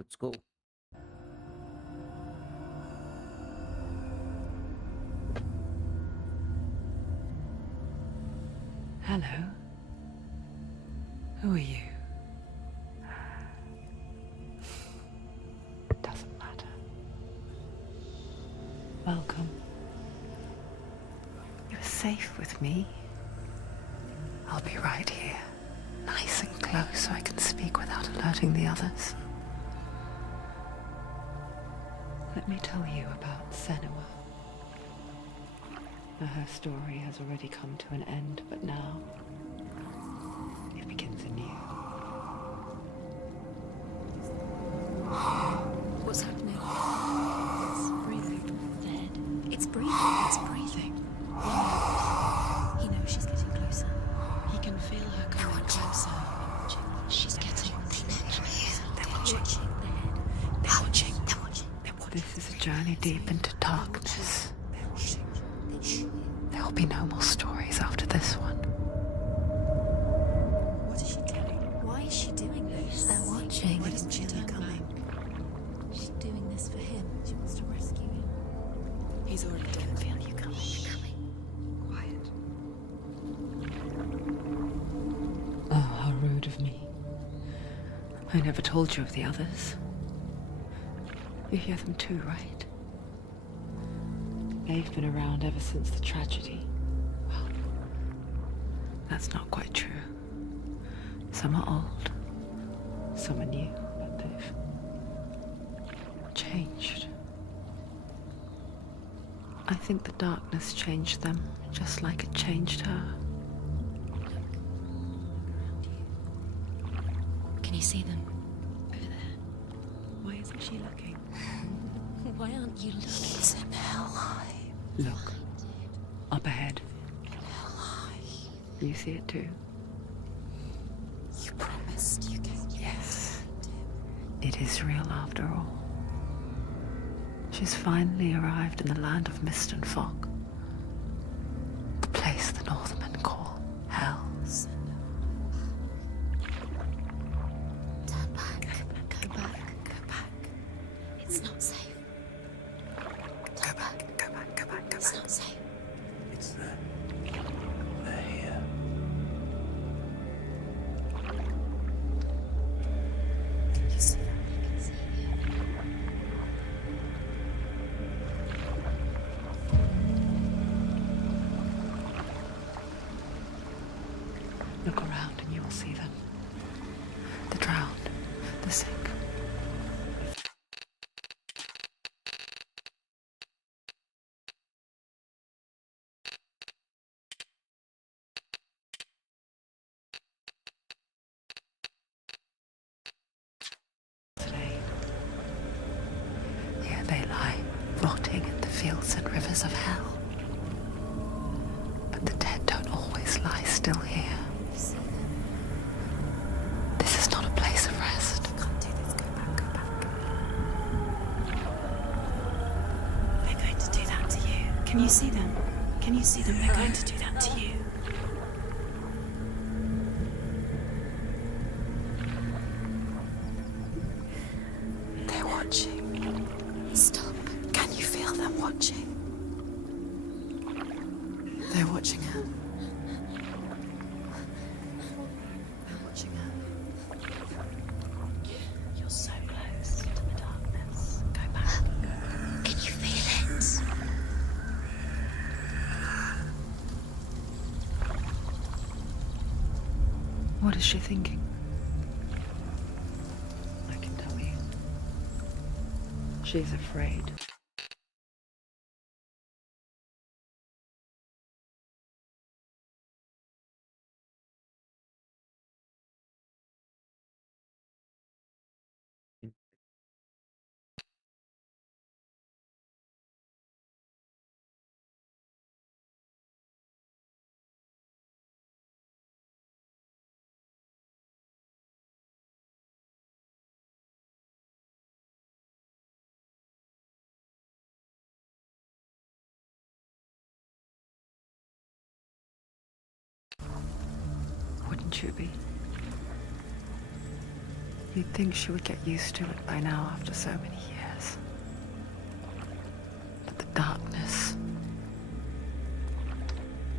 Let's go. Hello. Who are you? It doesn't matter. Welcome. You're safe with me. I'll be right here, nice and close so I can speak without alerting the others. Let me tell you about Senua. Her story has already come to an end, but now it begins anew. What's happening? It's breathing. Dead. It's breathing. It's breathing. He knows she's getting closer. He can feel her coming closer. She's getting closer. They're watching. They're watching. They're watching. This is a journey deep into darkness. There will be no more stories after this one. What is she doing? Why is she doing this? They're watching. Why doesn't she turn coming? She's doing this for him. She wants to rescue him. He's already dead. I feel you coming. Quiet. Oh, how rude of me. I never told you of the others. You hear them too, right? They've been around ever since the tragedy. Well, that's not quite true. Some are old, some are new, but they've changed. I think the darkness changed them, just like it changed her. Can you see them? Over there. Why isn't she looking? Why aren't you looking? He's in Helheim. Look, up ahead. Helheim. You see it too? You promised you came. Yes. It is real after all. She's finally arrived in the land of mist and fog. The place the Northmen call Hell. Turn back. Go back. Go back. It's not safe. Go back. Go back. Go back. Go It's back. not safe. It's there. They're here. You see that? I can see you. Look around and you will see them. The drowned, the sick. Today, here they lie, rotting in the fields and rivers of hell. But the dead don't always lie still here. This is not a place of rest. You can't do this. Go back. Go back. They're going to do that to you. Can you see them? Can you see them? They're going to do that to you. They're watching. Stop. Can you feel them watching? They're watching her. They're watching her. You're so close to the darkness. Go back. Can you feel it? What is she thinking? I can tell you. She's afraid. Wouldn't you be? You'd think she would get used to it by now after so many years. But the darkness,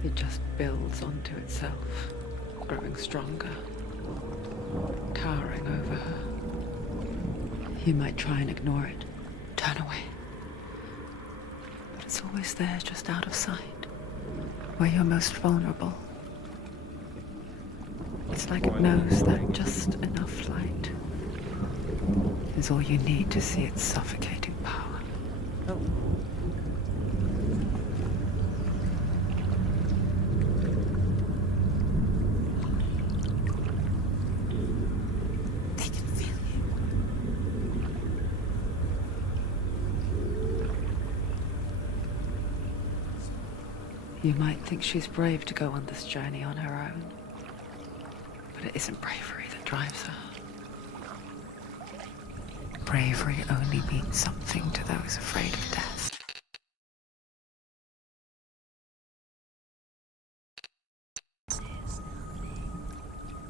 it just builds onto itself, growing stronger, towering over her. You might try and ignore it, turn away. But it's always there, just out of sight, where you're most vulnerable. It's like it knows that just enough light is all you need to see its suffocating power. They can feel you. You might think she's brave to go on this journey on her own, but it isn't bravery that drives her. Bravery only means something to those afraid of death.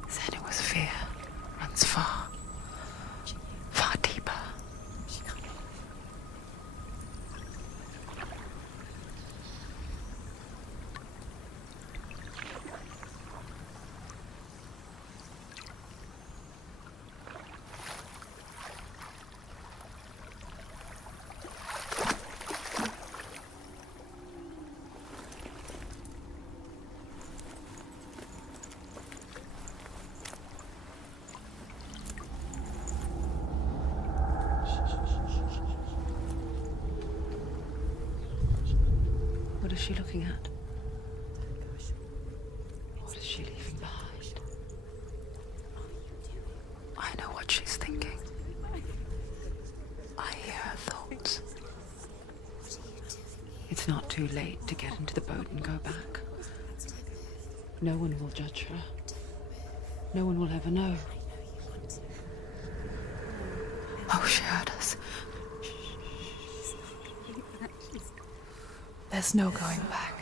Senua's fear runs far, far deeper. What is she looking at? What is she leaving behind? I know what she's thinking. I hear her thoughts. It's not too late to get into the boat and go back. No one will judge her. No one will ever know. Oh, she heard us. There's no going back.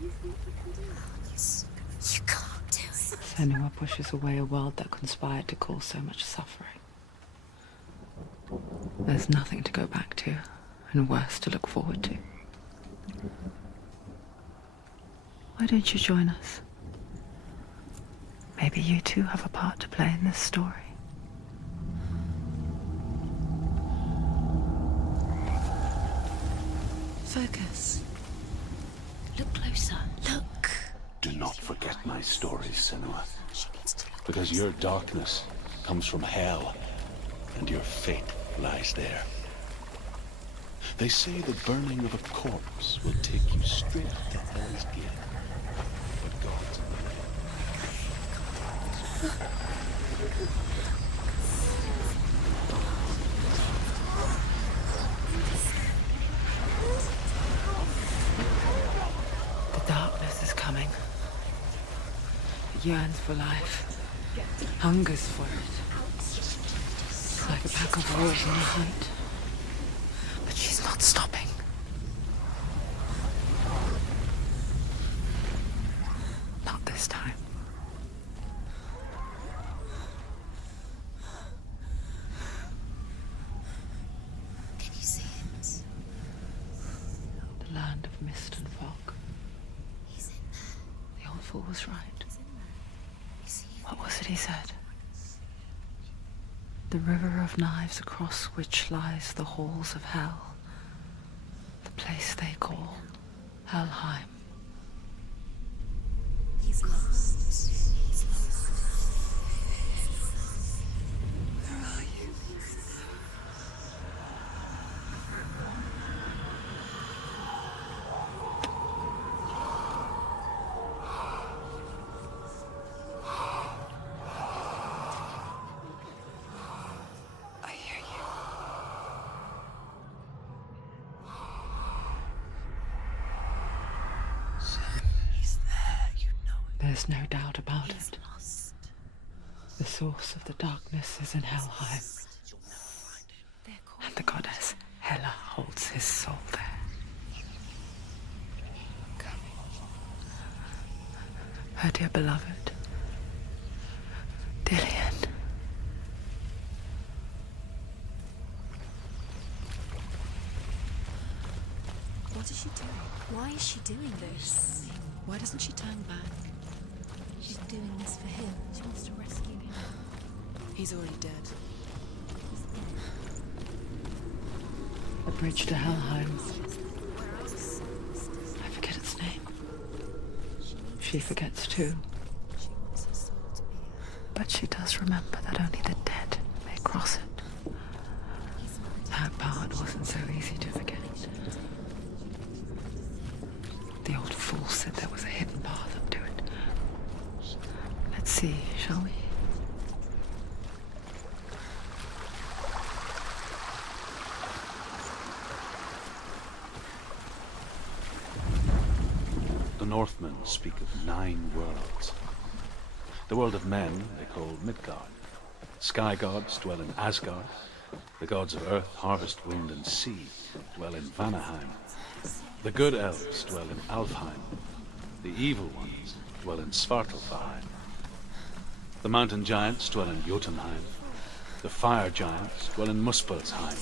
You can't do it. Senua pushes away a world that conspired to cause so much suffering. There's nothing to go back to, and worse to look forward to. Why don't you join us? Maybe you too have a part to play in this story. Focus. Look closer. Look. Do not forget my stories, Senua. Because your darkness comes from hell, and your fate lies there. They say the burning of a corpse will take you straight to Hell's Gate. But God's The darkness is coming. It yearns for life, hungers for it. It's like a pack of wolves on a hunt. But she's not stopping. Not this time. Can you see it? The land of mist and fog. He's in there. The old fool was right. You see him? What was it he said? The river of knives across which lies the halls of hell. The place they call Helheim. He's lost. He's lost. Where are you? I hear you. He's there, you know it. There's no doubt about He's it. lost. The source of the darkness is in Helheim, They're called and the goddess Hela holds his soul there. Her dear beloved, What is she doing? Why is she doing this? Why doesn't she turn back? She's doing this for him. She wants to rescue him. He's already dead. The bridge to Helheim. I forget its name. She forgets too. She wants her soul to be But she does remember that only the dead may cross it. That part wasn't so easy to forget. The old fool said there was a hidden path up to it. Let's see, shall we? The Northmen speak of 9 worlds. The world of men they call Midgard. Sky gods dwell in Asgard. The gods of earth, harvest, wind, and sea dwell in Vanaheim. The good elves dwell in Alfheim. The evil ones dwell in Svartalfheim. The mountain giants dwell in Jotunheim. The fire giants dwell in Muspelheim.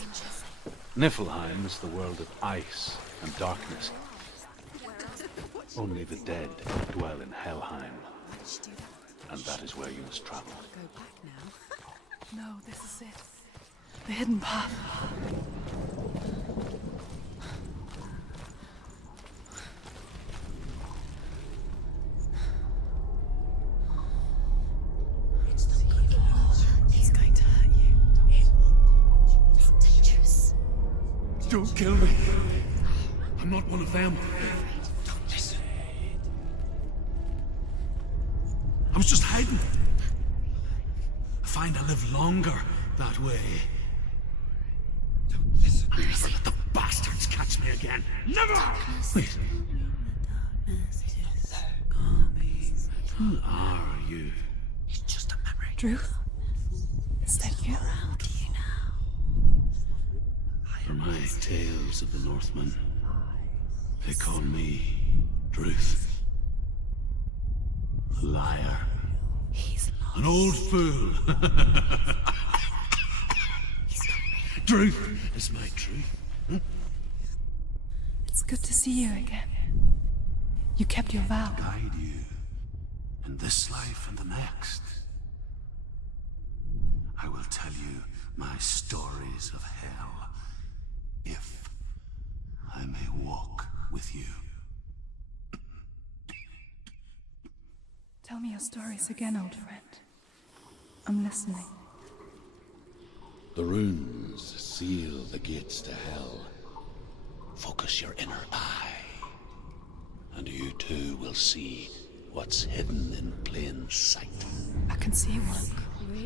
Niflheim is the world of ice and darkness. Only the dead dwell in Helheim. And that is where you must travel. Go back now. No, this is it. The hidden path. He's going to hurt you. It's dangerous. Don't kill me. I'm not one of them. Don't listen. I was just hiding. I find I live longer that way. Don't listen. Never let the bastards catch me again. Never! Wait. Who are you? It's just a memory. Druth? Is that you? Around you now. For my tales of the Northmen, they call me Druth. A liar. He's lost. An old fool. He's not ready. Truth is my truth. It's good to see you again. You kept your vow. Guide you in this life and the next. I will tell you my stories of hell, if I may walk with you. Tell me your stories again, old friend. I'm listening. The runes seal the gates to hell. Focus your inner eye, and you too will see what's hidden in plain sight. I can see one.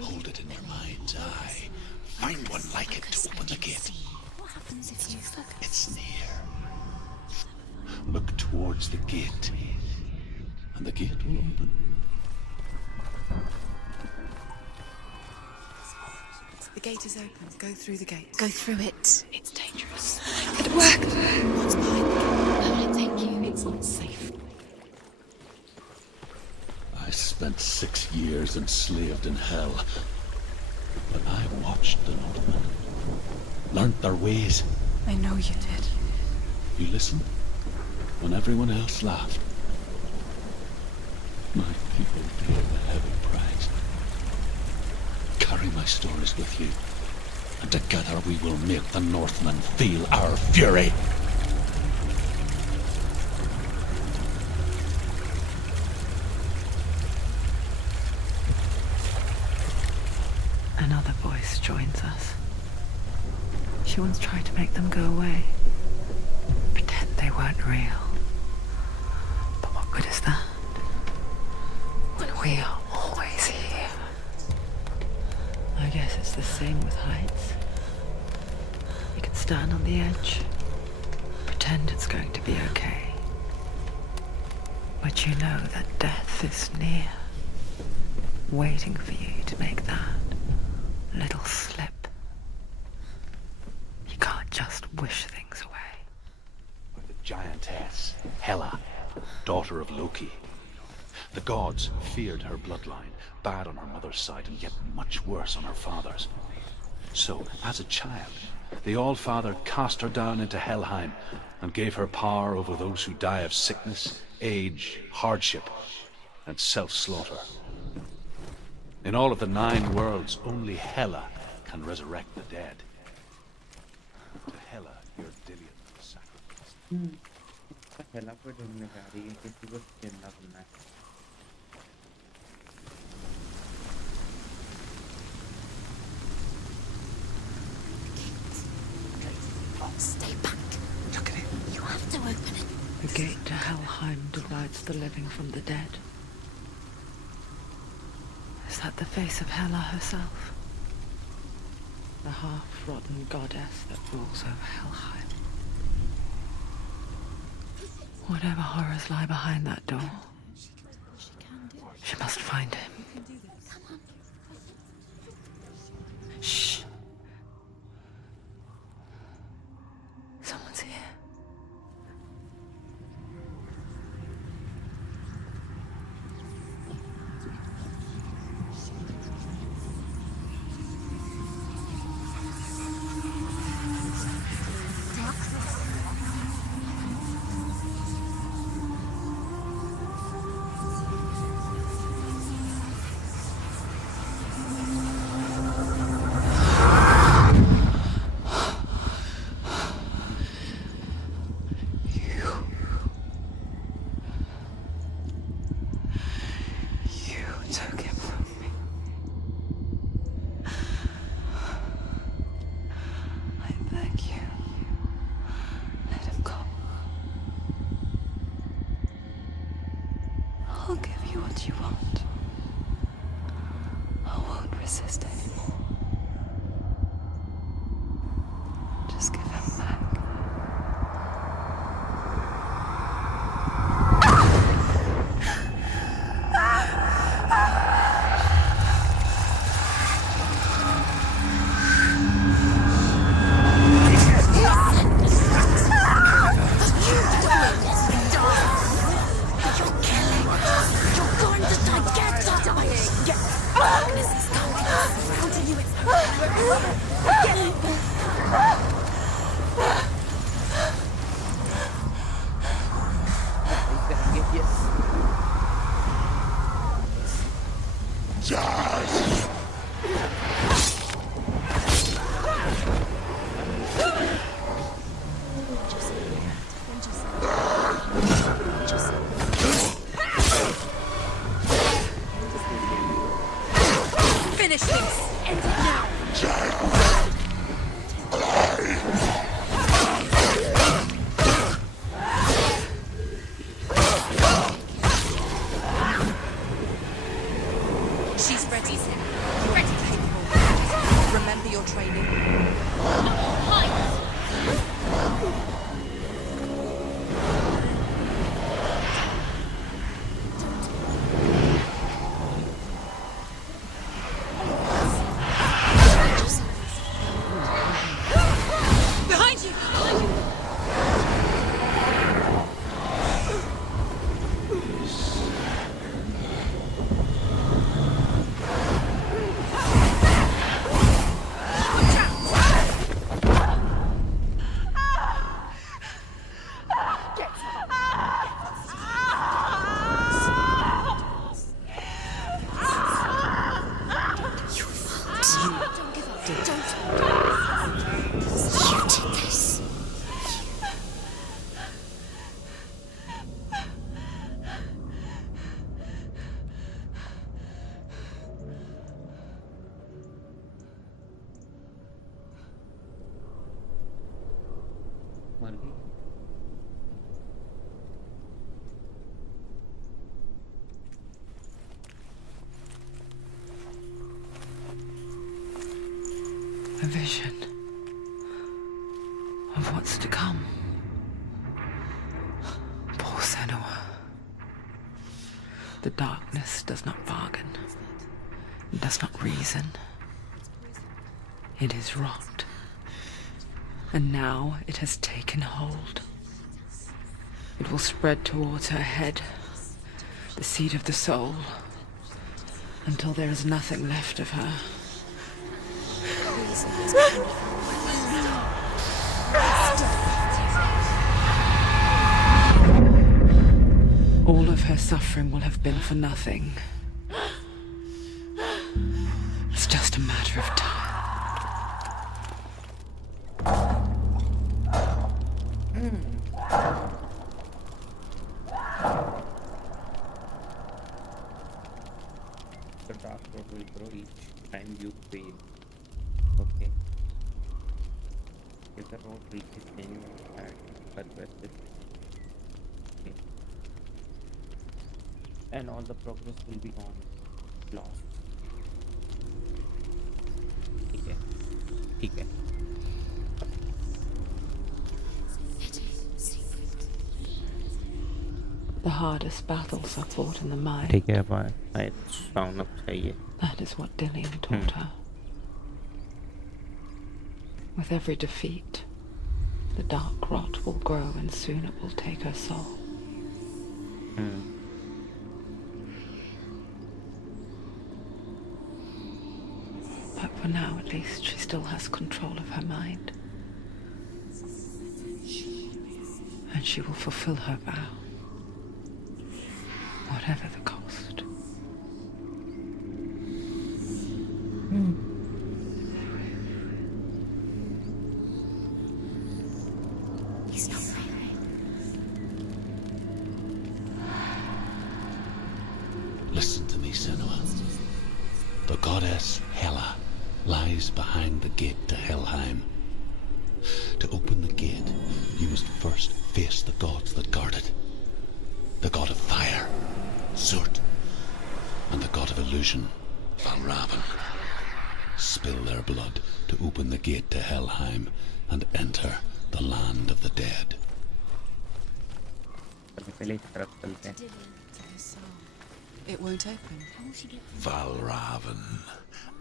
Hold it in your mind's eye. Find one like it to open the gate. What happens if you focus? It's near. Look towards the gate, and the gate will open. The gate is open. Go through the gate. Go through it. It's dangerous. It worked! What's behind the gate? Where will it take you? It's not safe. I spent 6 years enslaved in hell, but I watched the Northmen, learnt their ways. I know you did. You listened when everyone else laughed. My people paid a heavy price. Carry my stories with you, and together we will make the Northmen feel our fury. Another voice joins us. She once tried to make them go away. Pretend they weren't real. But what good is that? When we are always here. I guess it's the same with heights. You can stand on the edge, pretend it's going to be okay. But you know that death is near, waiting for you to make that little slip. You can't just wish things away. The giantess, Hela, daughter of Loki. The gods feared her bloodline, bad on her mother's side and yet much worse on her father's. So, as a child, the All-Father cast her down into Helheim and gave her power over those who die of sickness, age, hardship, and self-slaughter. In all of the 9 worlds, only Hela can resurrect the dead. To Hela, your Dillion sacrifice. Hela fue donde Vaari que estuvo en la luna. Stay back. Look at it. You have to open it. The gate to Helheim divides the living from the dead. Is that the face of Hela herself? The half-rotten goddess that rules over Helheim. Whatever horrors lie behind that door, she must find him. Shh. Someone's here. I'll give you what you want. I won't resist anymore. Just give him back. Finish this! End it now! She's ready. Ready, capable. Remember your training. Behind you! Mandi. A vision of what's to come. Poor Senua. The darkness does not bargain. It does not reason. It is rot. And now it has taken hold. It will spread towards her head, the seat of the soul, until there is nothing left of her. Reason is wonderful. suffering will have been for nothing. It's just a matter of time. The dark road will grow each time you fail. Okay. If the road reaches anyone's back, but rest it. Okay. And all the progress will be gone. Lost. ठीक है. ठीक है. The hardest battles are fought in the mind. ठीक है भाई. Sound up चाहिए. That is what Dillian taught her. With every defeat, the dark rot will grow and soon it will take her soul. But for now, at least, she still has control of her mind. And she will fulfill her vow, whatever the cost. He's not right. Listen to me, Senua. The goddess Hela lies behind the gate to Helheim. To open the gate, you must first face the gods that guard it. The god of fire, Surt, and the god of illusion, Valravn. Spill their blood to open the gate to Helheim and enter the land of the dead. It won't open. Valravn,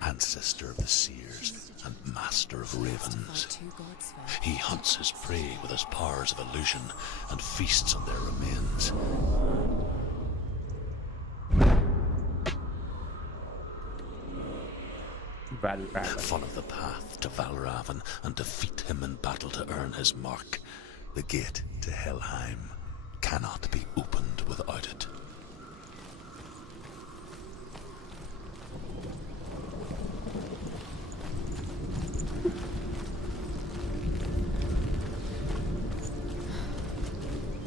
ancestor of the seers and master of ravens. He hunts his prey with his powers of illusion and feasts on their remains. Follow the path to Valravn and defeat him in battle to earn his mark. The gate to Helheim cannot be opened without it.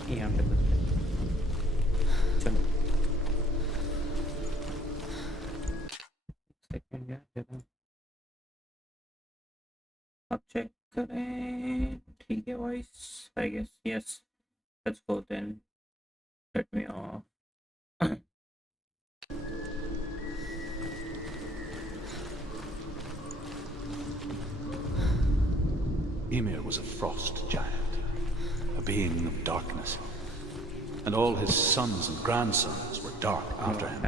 यहाँ पे चलो second यार जरा अब check करें ठीक है voice I guess yes let's go then let me of Ymir was a frost giant, a being of darkness, and all his sons and grandsons were dark after him.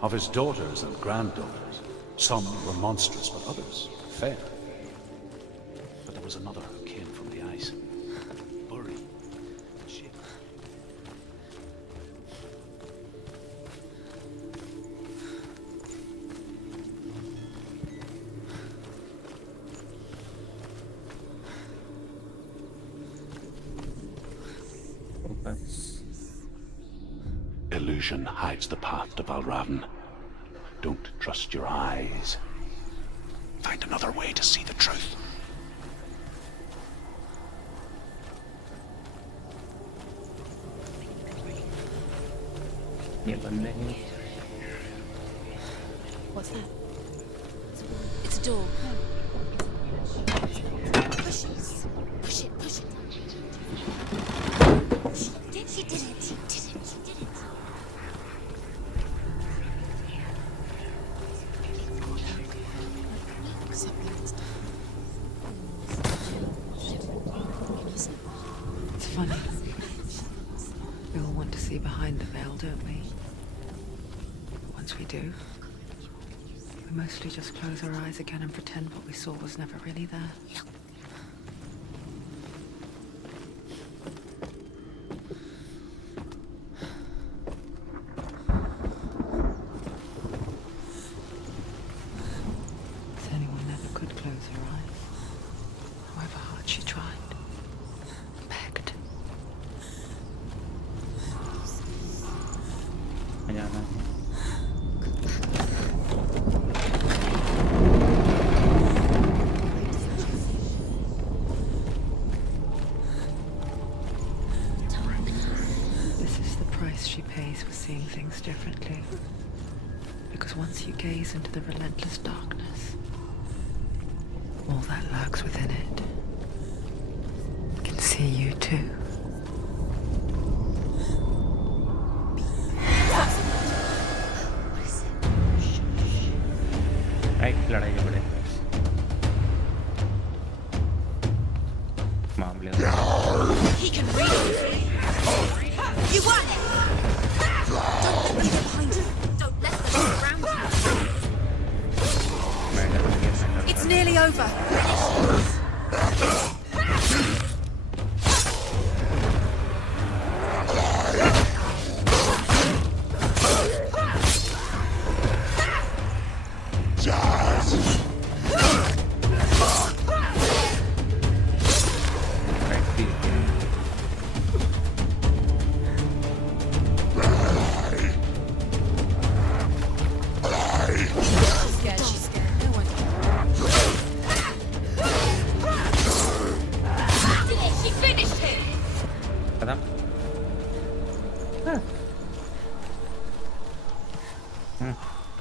Of his daughters and granddaughters, some were monstrous, but others fair. But there was another who came from the ice, Vaari, and shape. Illusion hides the path to Valravn. Don't trust your eyes. Find another way to see the truth. What's that? It's a door. Push it. Push it. Push it. She did it. She did it. She did it. It's funny. We all want to see behind the veil, don't we? Once we do, we mostly just close our eyes again and pretend what we saw was never really there. Senua never could close her eyes, however hard she tried, begged. she pays for seeing things differently. Because once you gaze into the relentless darkness, all that lurks within it can see you too. Right लड़ाई झगड़े मामले He can read it. You won! Don't let me get behind you. Don't let them surround you. It's nearly over.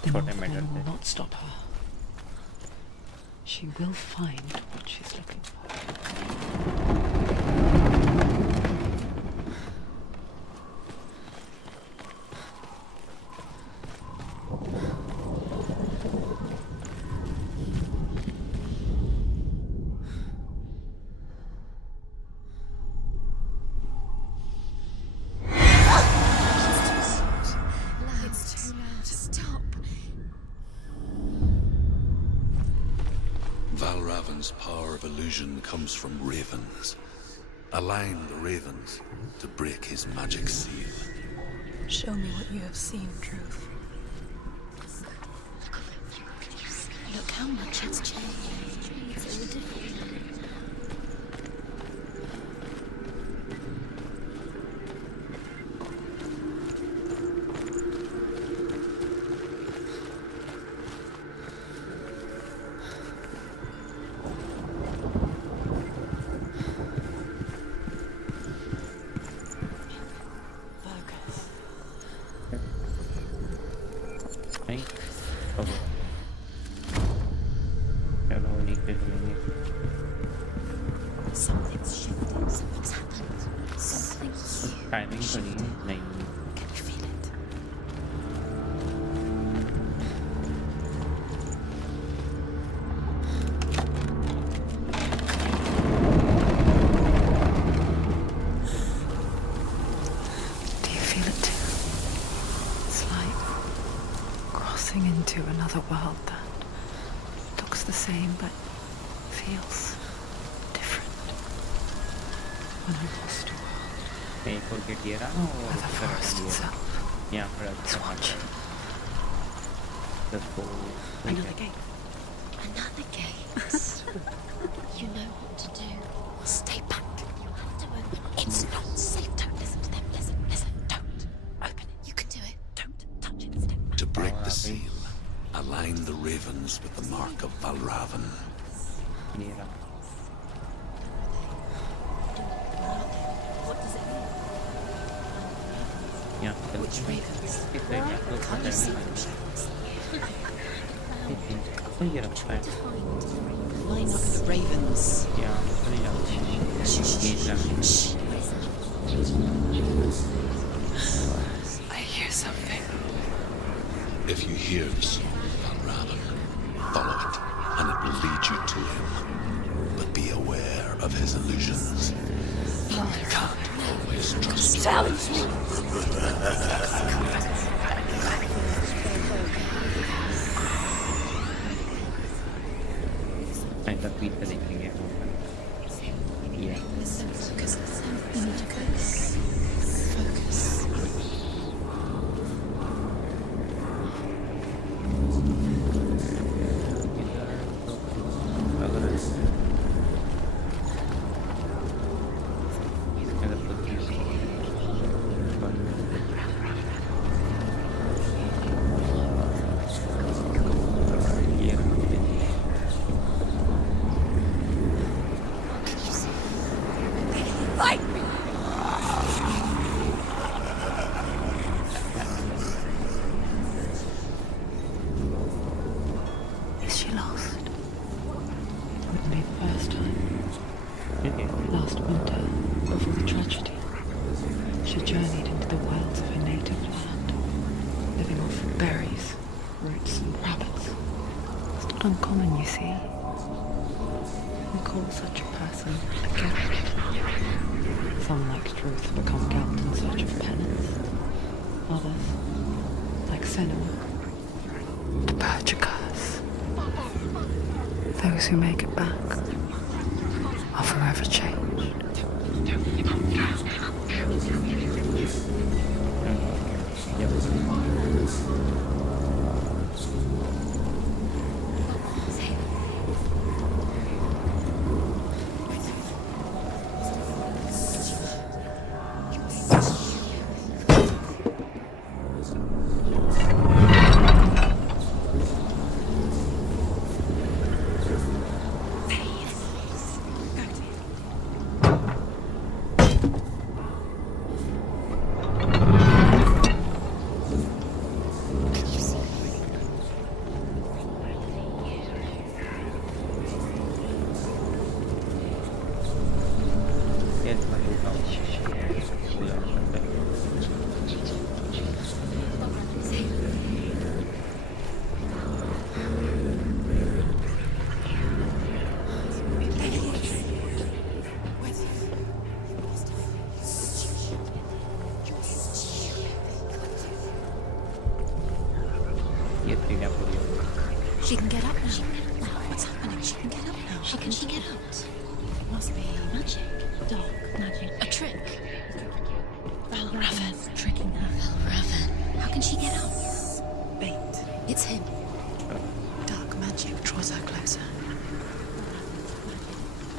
The Northmen will not stop her. She will find what she's looking for. Valravn's power of illusion comes from ravens. Align the ravens to break his magic seal. Show me what you have seen, Truth. Look how much it's changed. It's so different. नहीं okay चलो नीचे चलेंगे Something's shifted. Something's happened. Something huge. Timing तो नहीं Can you feel it? Do you feel it too? It's like crossing into another world that looks the same but feels different. When I lost a world, नहीं forget ये रहा और where the forest itself यहाँ पर is watching. let's go Another gate. Another gate. You know what to do. Stay back. You have to open it. It's not safe. Don't listen to them. Listen. Don't. Open it. You can do it. Don't touch it. Step back. To break the seal, align the ravens with the mark of Valravn. ये रहा What does it mean? यहाँ Which ravens? इस side में तो Can't you see them, Shadows? ये रखता है Line up the ravens. यहाँ पर नहीं जाता ये जाना I hear something. If you hear the song of Valravn, follow it, and it will lead you to him. But be aware of his illusions. You can't always trust him. नहीं तस्वीर पे देखेंगे ये Focus. You need to focus. अगर इसके अंदर कुछ ये Fight me! Okay. Last winter, before the tragedy, she journeyed into the wilds of her native land, living off berries, roots, and rabbits. It's not uncommon, you see. We call such a person a Gelt. Some, like Truth, become Gelt in search of penance. Others, like Senua, to purge a curse. Those who make it back are forever changed. She can get up now. What's happening? She can get up now. How can she get out? It must be magic. Dark magic. A trick. Valravn tricking her. Valravn. How can she get out? Bait. It's him. Dark magic draws her closer.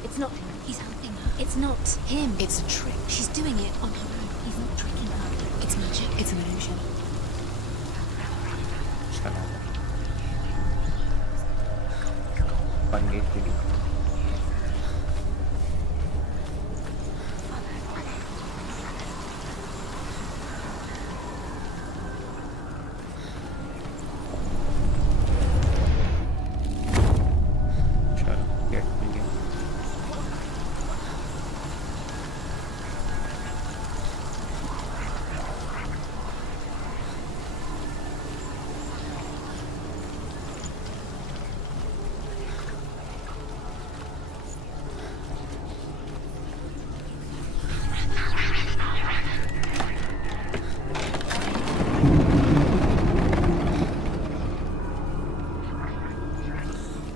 It's not him. He's helping her. It's not him. It's a trick. She's doing it on her own. He's not tricking her. It's magic. It's an illusion. Pancake video.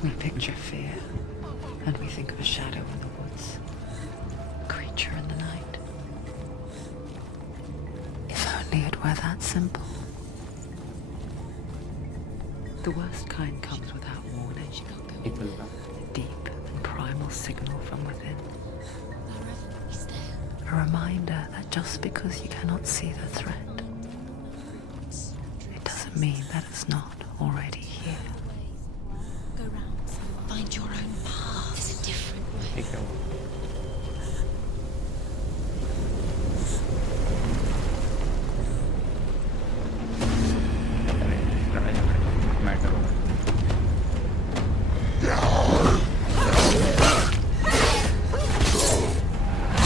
We picture fear, and we think of a shadow in the woods, a creature in the night. If only it were that simple. The worst kind comes without warning, a deep and primal signal from within. A reminder that just because you cannot see the threat, it doesn't mean that it's not already here. Go round. Find your own path. There's a different way.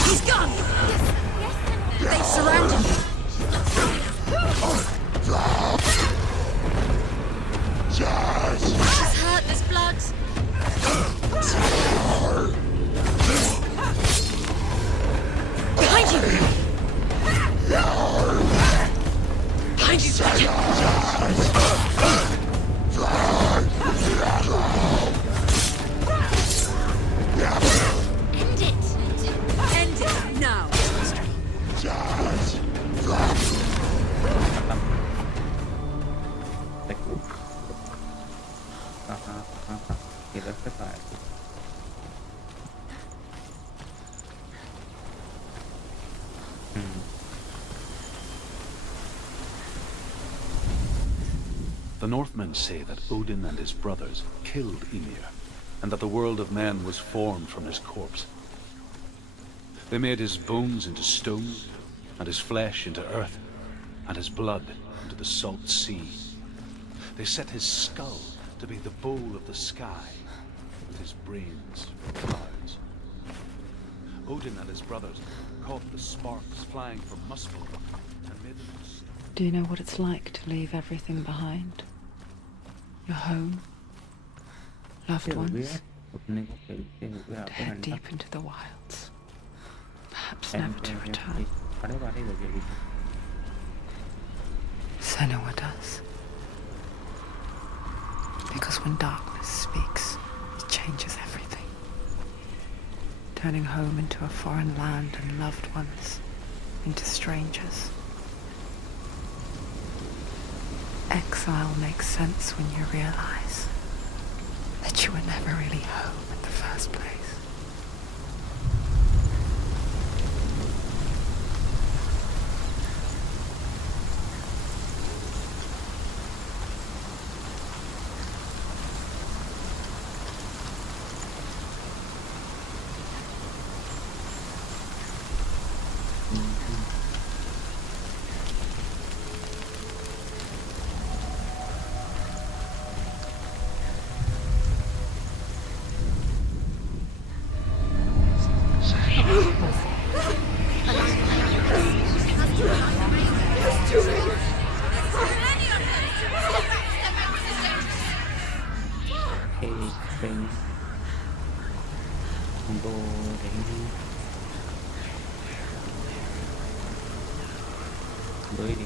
He's gone! They've surrounded me. She's hurt. There's blood. Behind you! Behind you, End it! End it now! Kita selesai. The Northmen say that Odin and his brothers killed Ymir, and that the world of men was formed from his corpse. They made his bones into stone, and his flesh into earth, and his blood into the salt sea. They set his skull to be the bowl of the sky, with his brains for clouds. Odin and his brothers caught the sparks flying from Muspel and made them stop. Do you know what it's like to leave everything behind? Your home, loved ones, अपने को खेलते हुए to आधे head घंटा deep into the wilds, perhaps never to and return. 12:30 बजे अभी Senua does. Because when darkness speaks, it changes everything. Turning home into a foreign land and loved ones into strangers. Exile makes sense when you realize that you were never really home in the first place.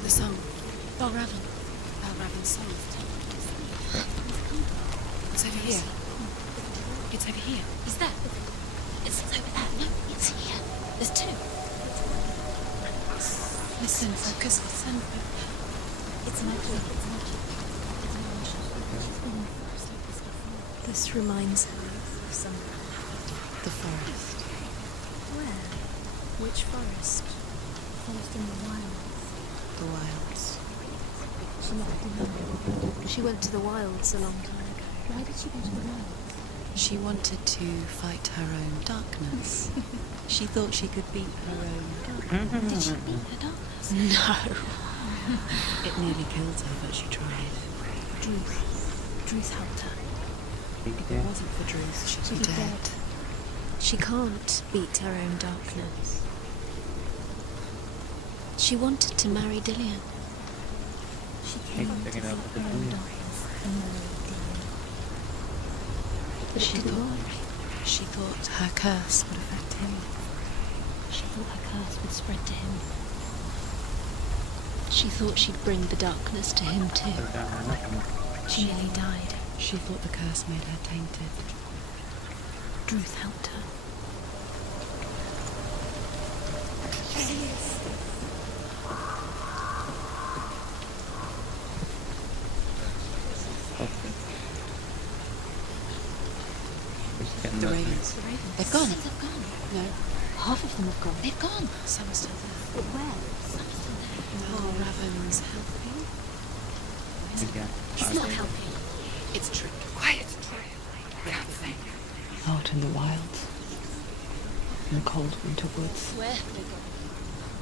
The song. Valravn. Valravn's song. It's over here. It's over here. Is that? It's over there. No, it's here. There's two. Listen, focus, listen. It's magic. It's magic. This reminds her of something. The forest. Where? Which forest? Forest in the wilds. The wilds. She went to the wilds a long time ago. Why did she go to the wilds? She wanted to fight her own darkness. She thought she could beat her own darkness. Did she beat her darkness? No. It nearly killed her, but she tried. Druth helped her. If it wasn't for Druth, she'd be dead. She can't beat her own darkness. She wanted to marry Dillian. She came to fight her own darkness and marry Dillian. But she thought her curse would affect him. She thought her curse would spread to him. She thought she'd bring the darkness to him too. She nearly died. She thought the curse made her tainted. Druth helped her. The ravens. They've gone. They've gone. No. Half of them have gone. They've gone. Some are still there. But where? Some are still there. Valravn's helping. It's not helping. It's true. Quiet. We have the thing. Out in the wilds, in the cold winter woods, Where have they gone?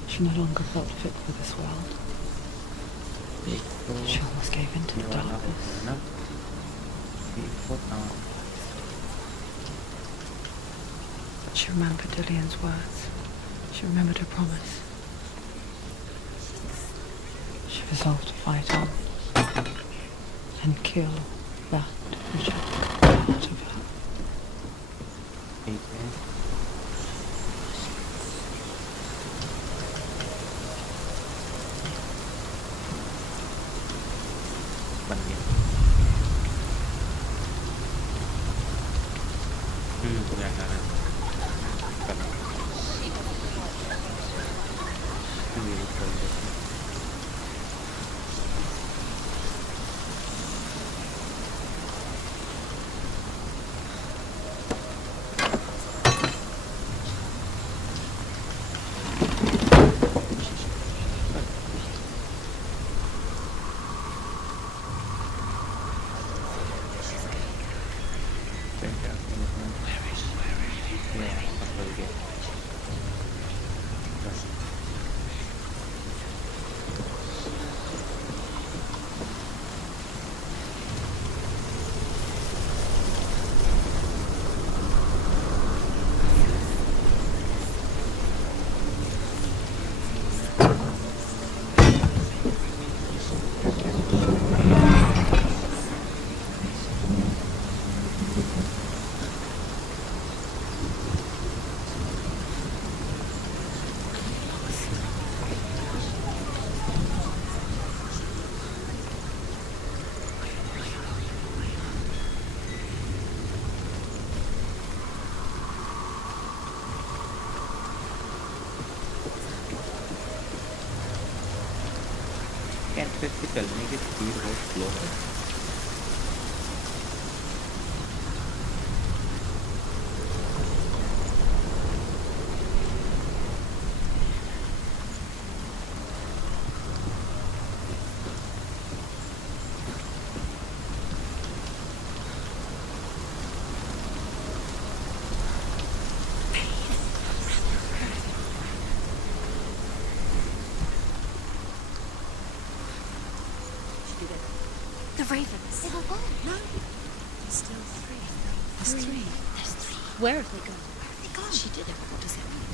she no longer felt fit for this world. She almost gave in to the darkness. She remembered Dillian's words. She remembered her promise. She resolved to fight on and kill that which had come out of her. तो इसकी चलने की speed बहुत slow है। The ravens. They were gone. No. There's still three. There's three. There's three. Where have they gone? Where have they gone? She did it. What does it mean?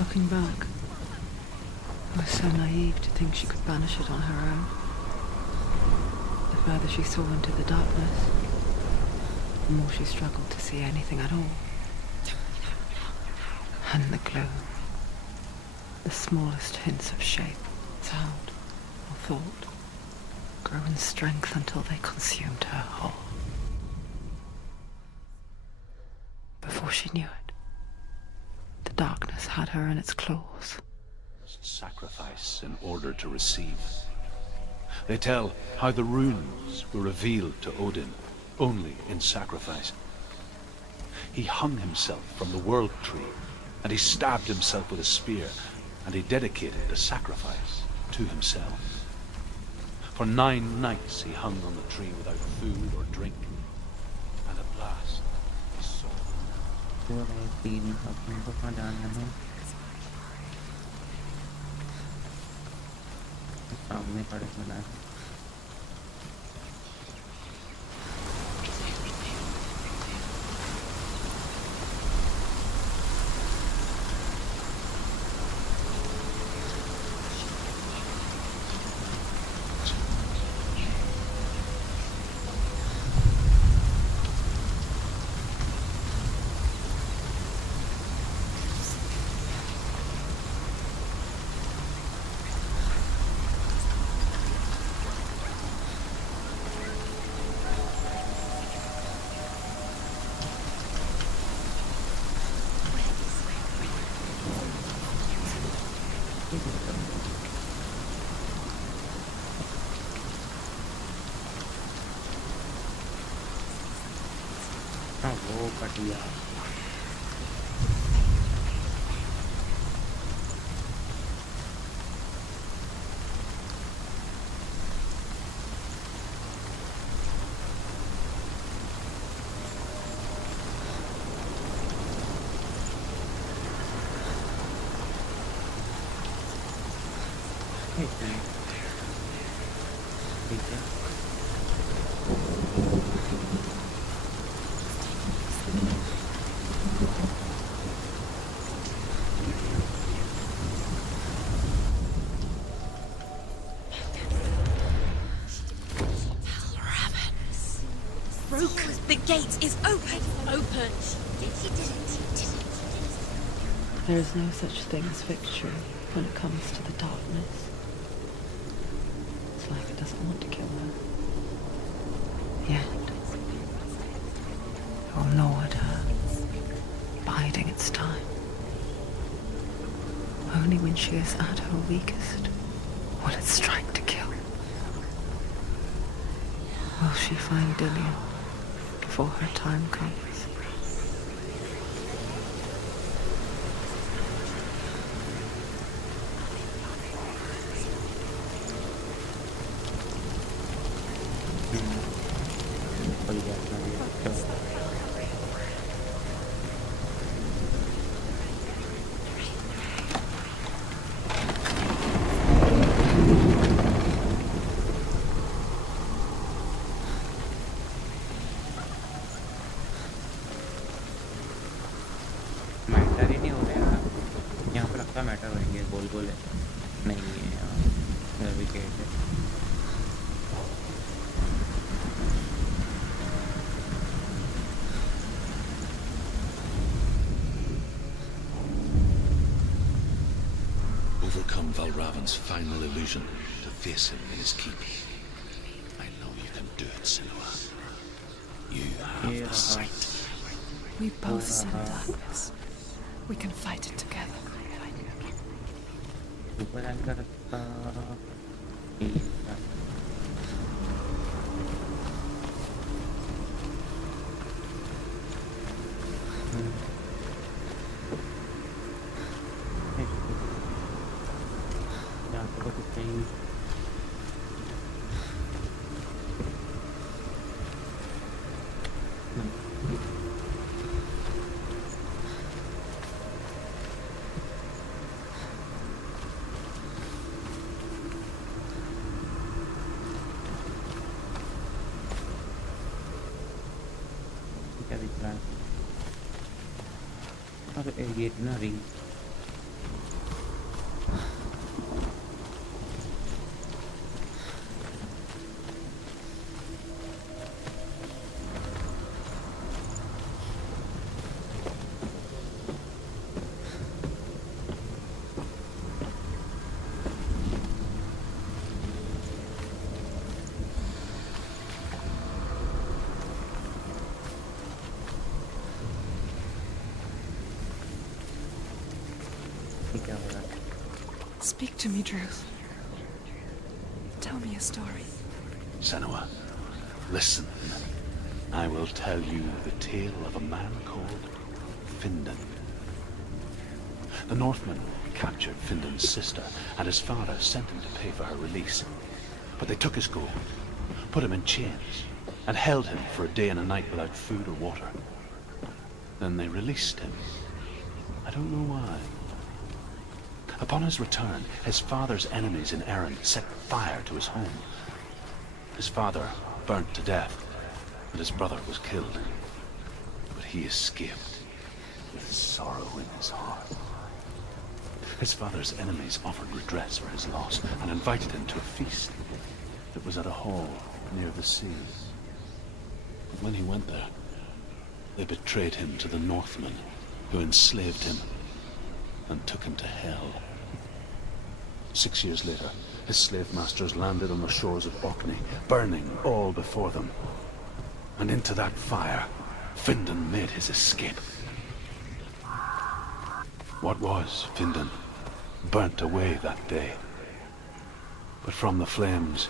Looking back, I was so naive to think she could banish it on her own. The further she saw into the darkness, the more she struggled to see anything at all. And the gloom, the smallest hints of shape, sound, or thought, grew in strength until they consumed her whole. Before she knew it, the darkness had her in its claws. Sacrifice in order to receive. They tell how the runes were revealed to Odin only in sacrifice. He hung himself from the world tree, and he stabbed himself with a spear, and he dedicated the sacrifice to himself. For 9 nights he hung on the tree without food or drink, and at last he saw. जो है 3 अपने को कहाँ जाना है? सामने खड़े होना है। हाँ वो कटिया। ठीक है। Broke. The gate is open. Open. She did it. There is no such thing as victory when it comes to the darkness. It's like it doesn't want to kill her. Yet, it will gnaw at her, biding its time. Only when she is at her weakest will it strike to kill. Will she find Dillion before her time comes? Matter ही नहीं हो रहा है। यहाँ पर रखता matter होंगे गोल गोल है नहीं है यहाँ विकेट है। Overcome Valravn's final illusion to face him in his keep. I know you can do it, Senua. You have the sight. We both send darkness. We can fight it together. ऊपर आकर रखता Jangan coba kita ini. Kita bicara. Ada edit ring. Speak to me, Druth. Tell me a story. Senua, listen. I will tell you the tale of a man called Findan. The Northmen captured Findan's sister, and his father sent him to pay for her release. But they took his gold, put him in chains, and held him for a day and a night without food or water. Then they released him. I don't know why. Upon his return, his father's enemies in Erin set fire to his home. His father burnt to death, and his brother was killed. But he escaped with sorrow in his heart. His father's enemies offered redress for his loss and invited him to a feast that was at a hall near the sea. But when he went there, they betrayed him to the Northmen, who enslaved him and took him to hell. 6 years later, his slave masters landed on the shores of Orkney, burning all before them. And into that fire, Findan made his escape. What was Findan burnt away that day. But from the flames,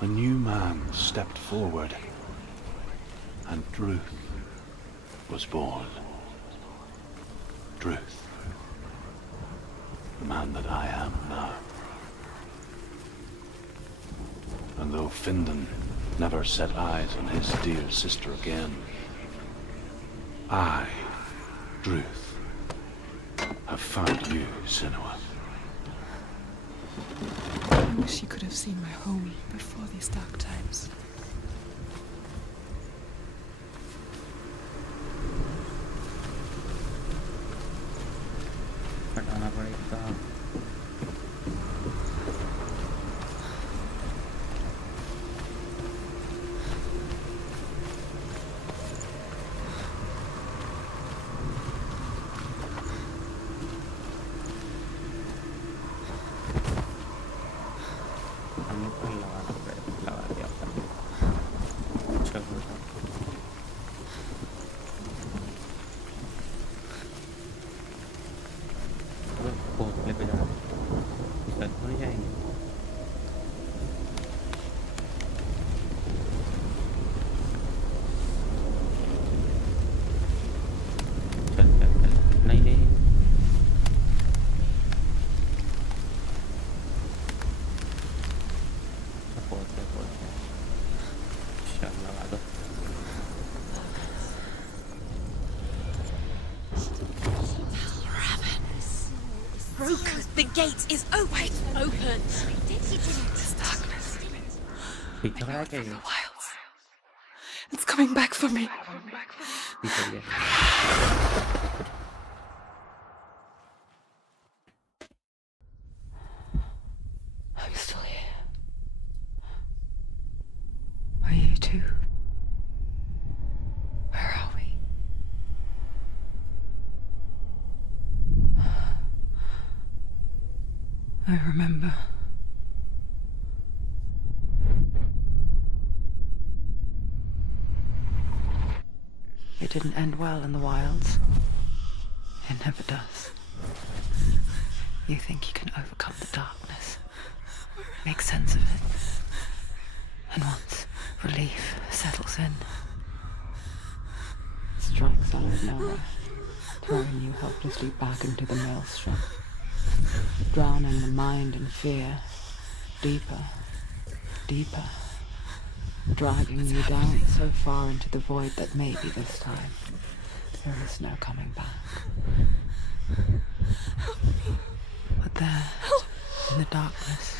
a new man stepped forward, and Druth was born. Druth. The man that I am now. And though Findan never set eyes on his dear sister again, I, Druth, have found you, Senua. I wish you could have seen my home before these dark times. हटाना पड़ेगा हमें कोई लगाना पड़ेगा लगा दिया चलो ले पे जाना सर तो नहीं जाएंगे चल चल चल नहीं नहीं बहुत चल लगा दो Broken. The gate is open. Open. This darkness. ठीक लग रहा है क्या ये Wilds. It's coming back for me. ठीक है ये I'm still here. Are you too? Where are we? I remember. It didn't end well in the wilds. It never does. You think you can overcome the darkness. Where make sense of it. And once relief settles in, strike solid nowhere, throwing you helplessly back into the maelstrom, drowning the mind in fear, deeper, deeper, dragging you down so far into the void that maybe this time there is no coming back. But there, in the darkness,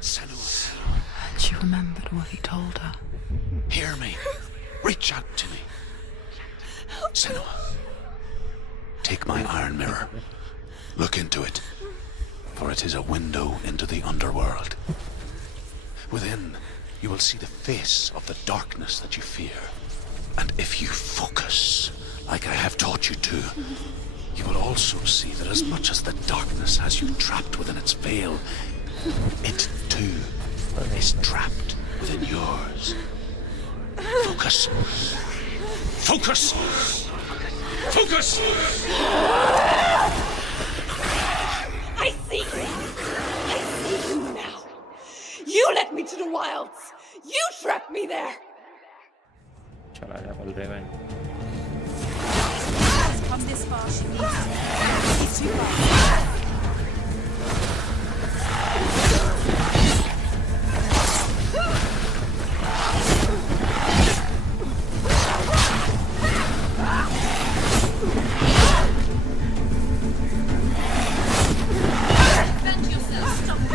Senua, and she remembered what he told her. hear me. Reach out to me. Senua, take my iron mirror. Look into it, for it is a window into the underworld. Within, you will see the face of the darkness that you fear. And if you focus, like I have taught you to, you will also see that as much as the darkness has you trapped within its veil, it too is trapped within yours. Focus. Focus! Focus! I see you! I see you now! You led me to the wilds! You trapped me there! चला जा बलरेवन. She's come this far, she needs to. She's too far. Defend yourself, stop me.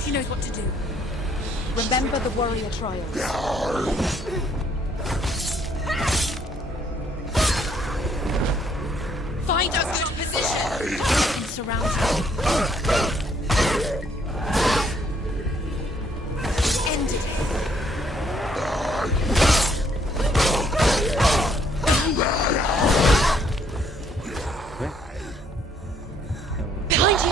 She knows what to do. Remember the warrior trials. Find a good position. And surround her. End it. Behind you.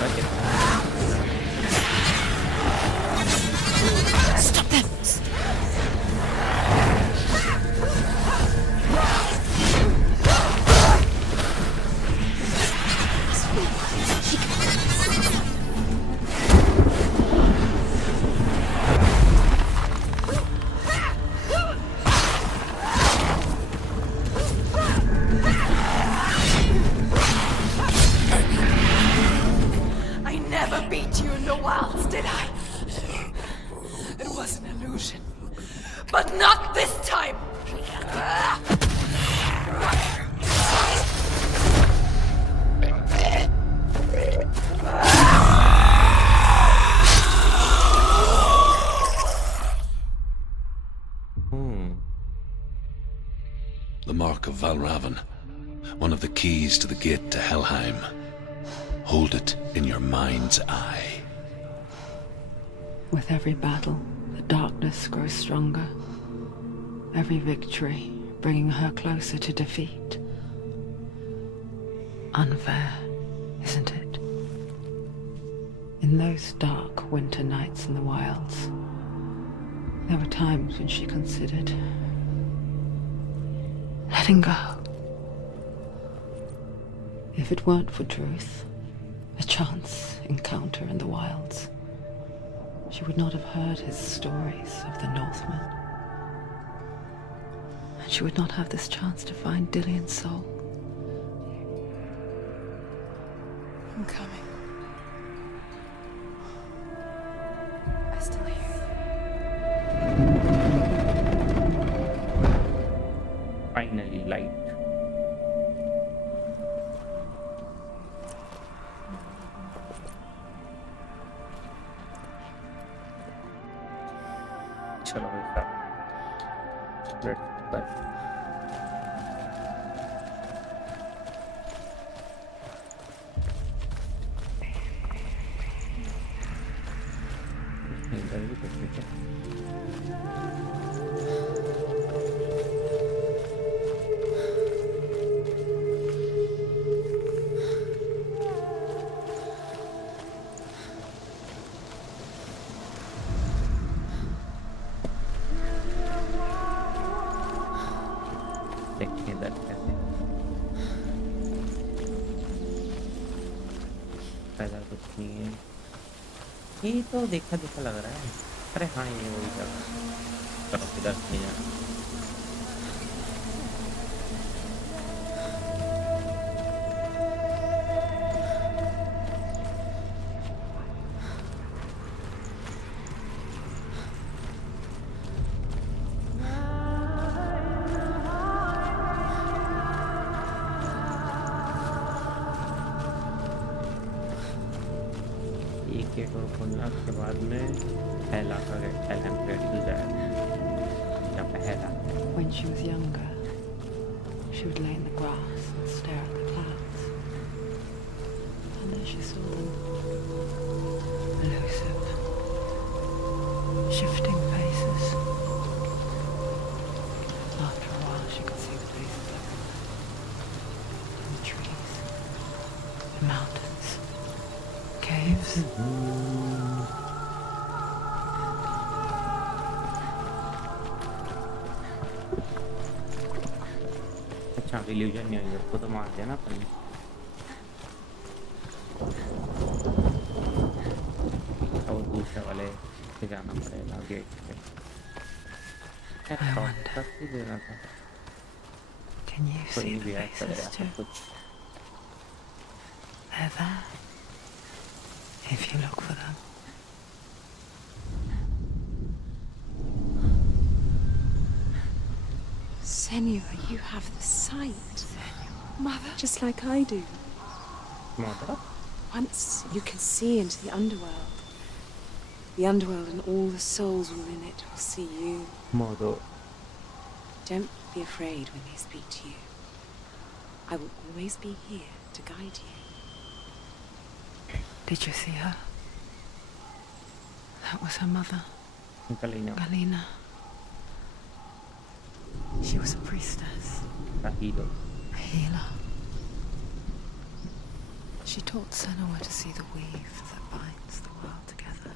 Stop them! I never beat you in the wilds, did I? It was an illusion. But not this time! The mark of Valravn, one of the keys to the gate to Helheim. Hold it in your mind's eye. With every battle, the darkness grows stronger. Every victory bringing her closer to defeat. Unfair, isn't it? In those dark winter nights in the wilds, there were times when she considered letting go. If it weren't for truth, a chance encounter in the wilds, she would not have heard his stories of the Northmen. And she would not have this chance to find Dillion's soul. I'm coming. I still hear you. Finally, light. चलो भाई साहब, let's play. इधर भी कुछ नहीं है. देखिए इधर कैसे पहला कुछ नहीं है. ये तो देखा देखा लग रहा है. अरे हाँ, ये वही जगह. चलो इधर नहीं जाना. गेट और खोलना, उसके बाद में पहला का गेट हेलहेम गेट खुल जाएगा. या पहला. When she was younger, she would lay in the grass and stare at the clouds. And then she saw them. Elusive. Shifting faces. After a while, she could see the faces everywhere. In the trees. The mountains. Caves. अच्छा, illusion नहीं है, उसको तो मार दिया ना अपन ने. और दूसरे वाले पे जाना पड़ेगा गेट पे. तब ही देना था. Can you कोई see नहीं the भी आया faces चलेगा too? सब कुछ. They're there. If you look for them. Senua, you have the sight. Mother. Just like I do. Mother? Once you can see into the underworld. The underworld and all the souls within it will see you. Mother. Don't be afraid when they speak to you. I will always be here to guide you. Did you see her? That was her mother, Galina. Galina. She was a priestess. A healer. A healer. She taught Senua to see the weave that binds the world together.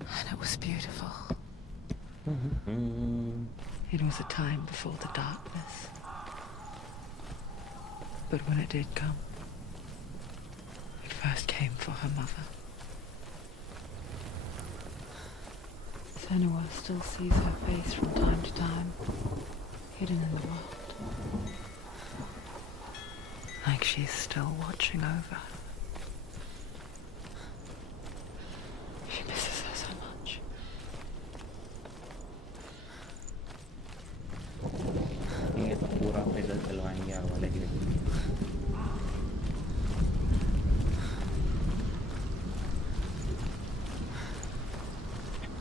And it was beautiful. It was a time before the darkness. But when it did come, it first came for her mother. Senua still sees her face from time to time, hidden in the loft. Like she's still watching over her. She misses her so much. ये तो पूरा पैदल चलवाएंगे आग वाले की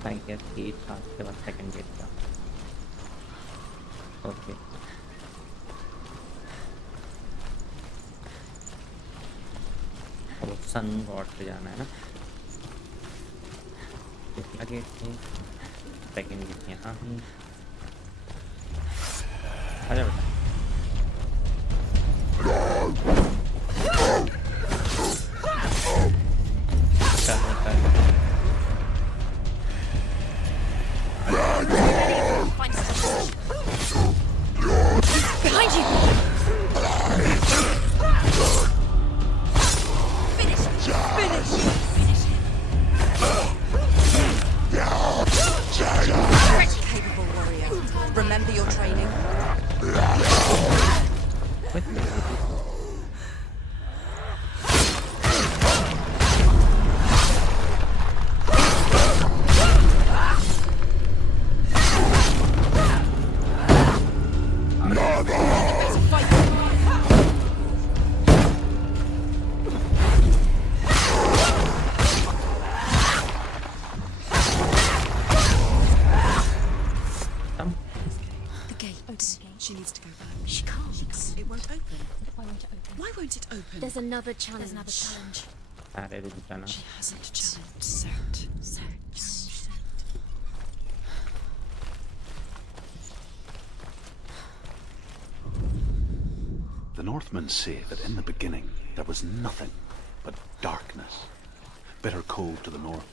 I guess 8 के बाद second gate का ओके अब सन गॉड पे जाना है ना पहला गेट है सेकंड गेट यहाँ है आजा बेटा चल निकल Behind you! Finish! Finish! Finish him! Pretty capable warrior. Remember your training. She needs to go back. She can't. It won't open. Why won't it open? Why won't it open? There's another challenge. There's another challenge. अरे रुक जाना She hasn't challenged. Set. The Northmen say that in the beginning there was nothing but darkness. Bitter cold to the north,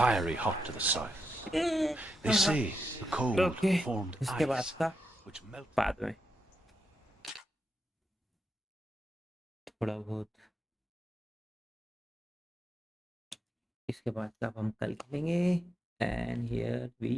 fiery hot to the south. They say the cold formed इसके बाद ice, का which melted. बाद में थोड़ा बहुत इसके बाद का हम कल खेलेंगे एंड हियर वी